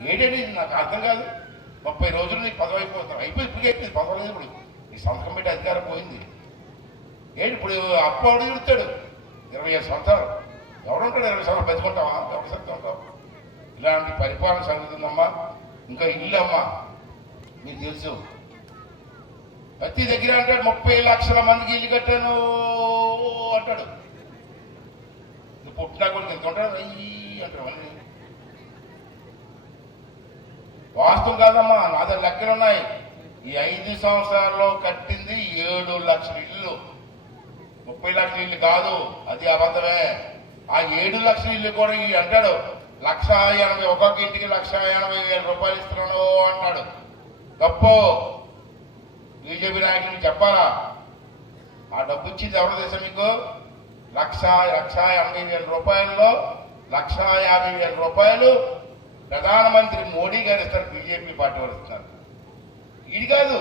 ఏంటంటే ఇది నాకు అర్థం కాదు. ముప్పై రోజులు నీకు పదవి అయిపోతాను అయిపోయి ఇప్పటికే అయిపోయింది. పదవి ఇప్పుడు. నీ సంతకం పెట్టి అధికారం పోయింది. ఏంటి ఇప్పుడు అప్పు అడుగుతాడు ఇరవై ఐదు సంవత్సరాలు. ఎవరుంటాడు ఇరవై సంవత్సరాలు బతుకుంటావా? ఎవరి సత్యం ఉంటావు? ఇలాంటి పరిపాలన సాగుతుందమ్మా ఇంకా ఇల్లు అమ్మా మీకు తెలుసు. ప్రతి దగ్గర అంటాడు ముప్పై లక్షల మందికి ఇల్లు కట్టాను అంటాడు. నువ్వు పుట్టినా కూడా ఎంత ఉంటాడు అయ్యి అంటాడు వాస్తవం కాదమ్మా నా దగ్గర లెక్కలు ఉన్నాయి. ఈ ఐదు సంవత్సరాల్లో కట్టింది ఏడు లక్షల ఇల్లు. ముప్పై లక్షల ఇల్లు కాదు అది అబద్ధమే. ఆ ఏడు లక్షల ఇల్లు కూడా ఈ అంటాడు లక్ష ఎనభై ఒక్కొక్క ఇంటికి లక్ష ఎనభై వేల రూపాయలు ఇస్తున్నాను అంటాడు. తప్పో బీజేపీ నాయకులు చెప్పాలా? ఆ డబ్బు ఇచ్చింది ఎవరు తెలుసా మీకు? లక్ష లక్ష ఎనభై వేల రూపాయల్లో లక్ష యాభై వేల రూపాయలు ప్రధానమంత్రి మోడీ గారు ఇస్తారు బీజేపీ పార్టీ వారు ఇస్తున్నారు ఇది కాదు.